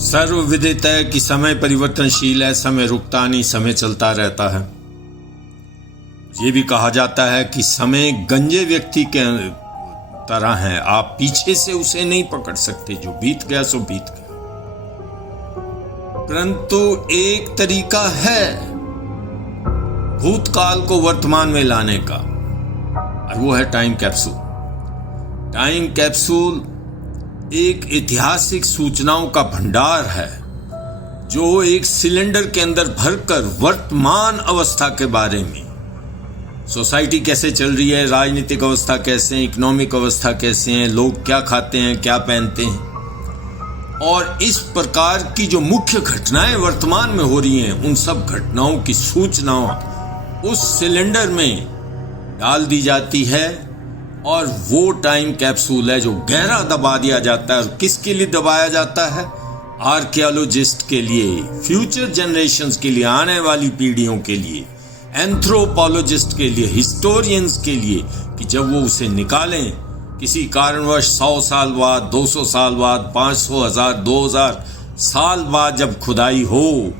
सर्वविदित है कि समय परिवर्तनशील है, समय रुकता नहीं, समय चलता रहता है। ये भी कहा जाता है कि समय गंजे व्यक्ति के तरह है, आप पीछे से उसे नहीं पकड़ सकते, जो बीत गया सो बीत गया। परंतु एक तरीका है भूतकाल को वर्तमान में लाने का, और वो है टाइम कैप्सूल। टाइम कैप्सूल एक ऐतिहासिक सूचनाओं का भंडार है जो एक सिलेंडर के अंदर भरकर वर्तमान अवस्था के बारे में, सोसाइटी कैसे चल रही है, राजनीतिक अवस्था कैसे है, इकोनॉमिक अवस्था कैसे है, लोग क्या खाते हैं, क्या पहनते हैं, और इस प्रकार की जो मुख्य घटनाएं वर्तमान में हो रही हैं, उन सब घटनाओं की सूचनाओं उस सिलेंडर में डाल दी जाती है। और वो टाइम कैप्सूल है जो गहरा दबा दिया जाता है। और किसके लिए दबाया जाता है? आर्कियोलॉजिस्ट के लिए, फ्यूचर जनरेशंस के लिए, आने वाली पीढ़ियों के लिए, एंथ्रोपोलॉजिस्ट के लिए, हिस्टोरियंस के लिए, कि जब वो उसे निकालें किसी कारणवश 100 साल बाद, 200 साल बाद, 500, 1000, 2000 साल बाद जब खुदाई हो,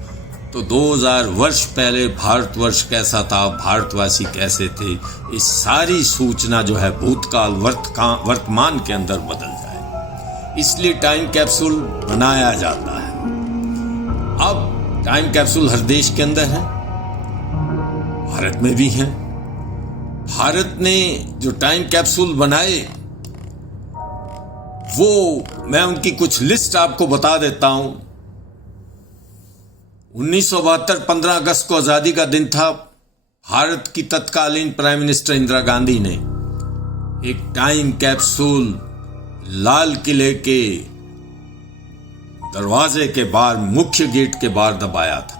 तो 2000 वर्ष पहले भारतवर्ष कैसा था, भारतवासी कैसे थे, इस सारी सूचना जो है भूतकाल वर्तमान के अंदर बदल जाए, इसलिए टाइम कैप्सूल बनाया जाता है। अब टाइम कैप्सूल हर देश के अंदर है, भारत में भी है। भारत ने जो टाइम कैप्सूल बनाए, वो मैं उनकी कुछ लिस्ट आपको बता देता हूं। 1972 15 अगस्त को आजादी का दिन था। भारत की तत्कालीन प्राइम मिनिस्टर इंदिरा गांधी ने एक टाइम कैप्सूल लाल किले के दरवाजे के बाहर, मुख्य गेट के बाहर दबाया था।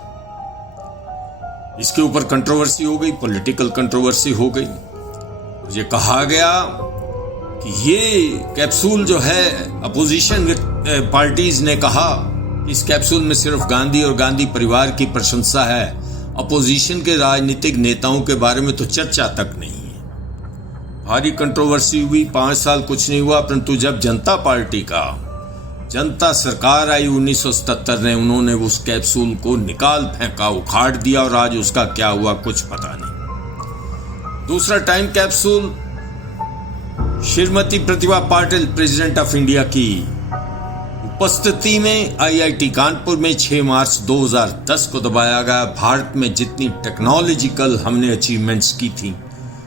इसके ऊपर कंट्रोवर्सी हो गई, पॉलिटिकल कंट्रोवर्सी हो गई। ये कहा गया कि ये कैप्सूल जो है, अपोजिशन पार्टीज ने कहा इस कैप्सूल में सिर्फ गांधी और गांधी परिवार की प्रशंसा है, अपोजिशन के राजनीतिक नेताओं के बारे में तो चर्चा तक नहीं है। भारी कंट्रोवर्सी हुई, 5 साल कुछ नहीं हुआ। परंतु जब जनता पार्टी का जनता सरकार आई 1977 ने, उन्होंने उस कैप्सूल को निकाल फेंका, उखाड़ दिया, और आज उसका क्या हुआ कुछ पता नहीं। दूसरा time capsule Shrimati Pratibha Patil, president of India की उपस्थिति में आईआईटी कानपुर में 6 मार्च 2010 को दबाया गया। भारत में जितनी टेक्नोलॉजिकल हमने अचीवमेंट्स की थी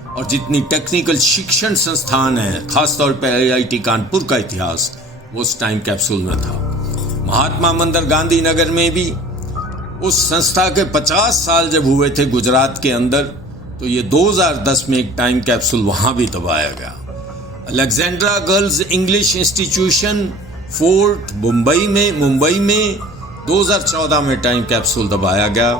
और जितनी टेक्निकल शिक्षण संस्थान है, खासतौर पर आईआईटी कानपुर का इतिहास वो उस टाइम कैप्सूल में था। महात्मा मंदिर गांधीनगर में भी उस संस्था के 50 साल जब हुए थे गुजरात के अंदर, तो ये 2010 में एक टाइम कैप्सूल वहां भी दबाया गया। Alexandra girls English institution fort Mumbai में 2014 में टाइम कैप्सूल दबाया गया।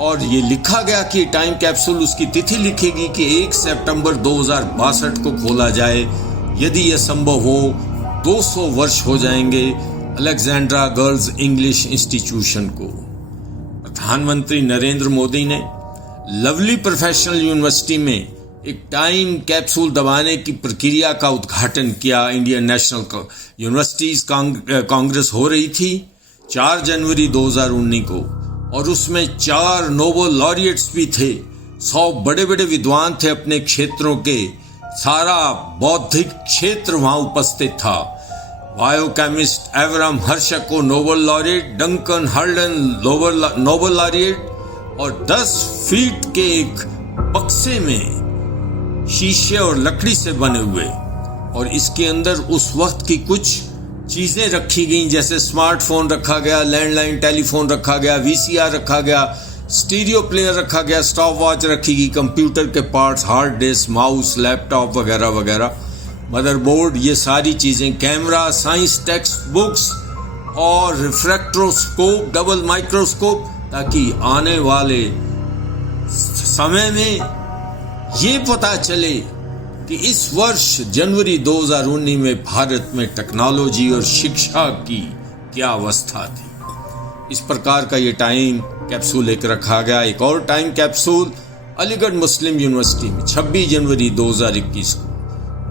और ये लिखा गया कि टाइम कैप्सूल, उसकी तिथि लिखेगी कि 1 सितंबर 2062 को खोला जाए। यदि यह संभव हो 200 वर्ष हो जाएंगे अलेक्जेंड्रा गर्ल्स इंग्लिश इंस्टीट्यूशन को। प्रधानमंत्री नरेंद्र मोदी ने लवली प्रोफेशनल यूनिवर्सिटी में एक टाइम कैप्सूल दबाने की प्रक्रिया का उद्घाटन किया। इंडियन नेशनल यूनिवर्सिटीज कांग्रेस हो रही थी 4 जनवरी 2019 को, और उसमें 4 नोबेल लॉरिएट्स भी थे। 100 बड़े बड़े विद्वान थे अपने क्षेत्रों के, सारा बौद्धिक क्षेत्र वहां उपस्थित था। बायोकेमिस्ट एवराम हर्शक को Nobel laureate, Duncan Harlan Nobel laureate, और 10 फीट के एक बक्से में शीशे और लकड़ी से बने हुए, और इसके अंदर उस वक्त की कुछ चीजें रखी गई, जैसे स्मार्टफोन रखा गया, लैंडलाइन टेलीफोन रखा गया, वीसीआर रखा गया, स्टीरियो प्लेयर रखा गया, स्टॉप वॉच रखी गई, कंप्यूटर के parts, hard disk, mouse, laptop वगैरह वगैरह, मदरबोर्ड, ये सारी चीजें, कैमरा, साइंस टेक्स्ट बुक्स और रिफ्रैक्टरोस्कोप, डबल माइक्रोस्कोप, ताकि आने वाले समय में ये पता चले कि इस वर्ष जनवरी 2019 में भारत में टेक्नोलॉजी और शिक्षा की क्या अवस्था थी। इस प्रकार का ये टाइम कैप्सूल एक रखा गया। एक और टाइम कैप्सूल अलीगढ़ मुस्लिम यूनिवर्सिटी में 26 जनवरी 2021 को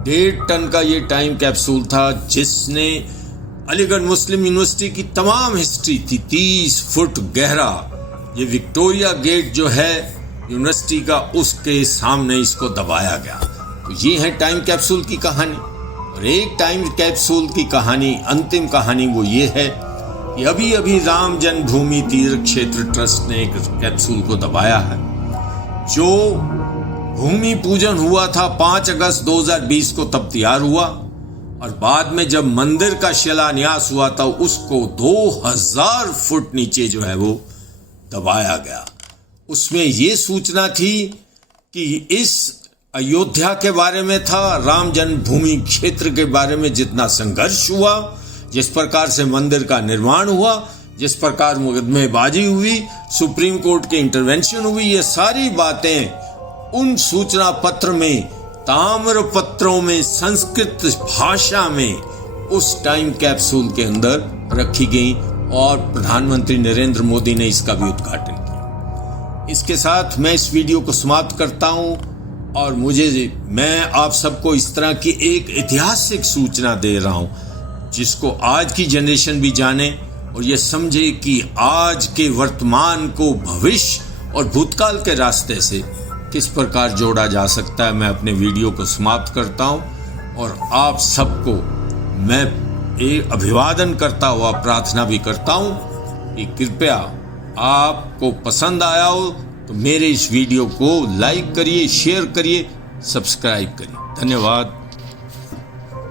1.5 टन का ये टाइम कैप्सूल था, जिसने अलीगढ़ मुस्लिम यूनिवर्सिटी की तमाम हिस्ट्री थी 30 फुट गहरा। ये विक्टोरिया गेट जो है यूनिवर्सिटी का, उसके सामने इसको दबाया गया। तो ये है टाइम कैप्सूल की कहानी। और एक टाइम कैप्सूल की कहानी, अंतिम कहानी वो ये है कि अभी अभी राम जन्मभूमि तीर्थ क्षेत्र ट्रस्ट ने एक कैप्सूल को दबाया है। जो भूमि पूजन हुआ था 5 अगस्त 2020 को, तब तैयार हुआ, और बाद में जब मंदिर का शिलान्यास हुआ था उसको 2000 फुट नीचे जो है वो दबाया गया। उसमें ये सूचना थी कि इस अयोध्या के बारे में था, राम जन्मभूमि क्षेत्र के बारे में जितना संघर्ष हुआ, जिस प्रकार से मंदिर का निर्माण हुआ, जिस प्रकार मुकदमेबाजी हुई, सुप्रीम कोर्ट के इंटरवेंशन हुई, ये सारी बातें उन सूचना पत्र में, ताम्र पत्रों में, संस्कृत भाषा में उस टाइम कैप्सूल के अंदर रखी गई और प्रधानमंत्री नरेंद्र मोदी ने इसका भी उद्घाटन किया। इसके साथ मैं इस वीडियो को समाप्त करता हूं और मैं आप सबको इस तरह की एक ऐतिहासिक सूचना दे रहा हूं जिसको आज की जनरेशन भी जाने और ये समझे कि आज के वर्तमान को भविष्य और भूतकाल के रास्ते से किस प्रकार जोड़ा जा सकता है। मैं अपने वीडियो को समाप्त करता हूं और आप सबको मैं एक अभिवादन करता हुआ प्रार्थना भी करता हूं कि कृपया आपको पसंद आया हो तो मेरे इस वीडियो को लाइक करिए, शेयर करिए, सब्सक्राइब करिए। धन्यवाद।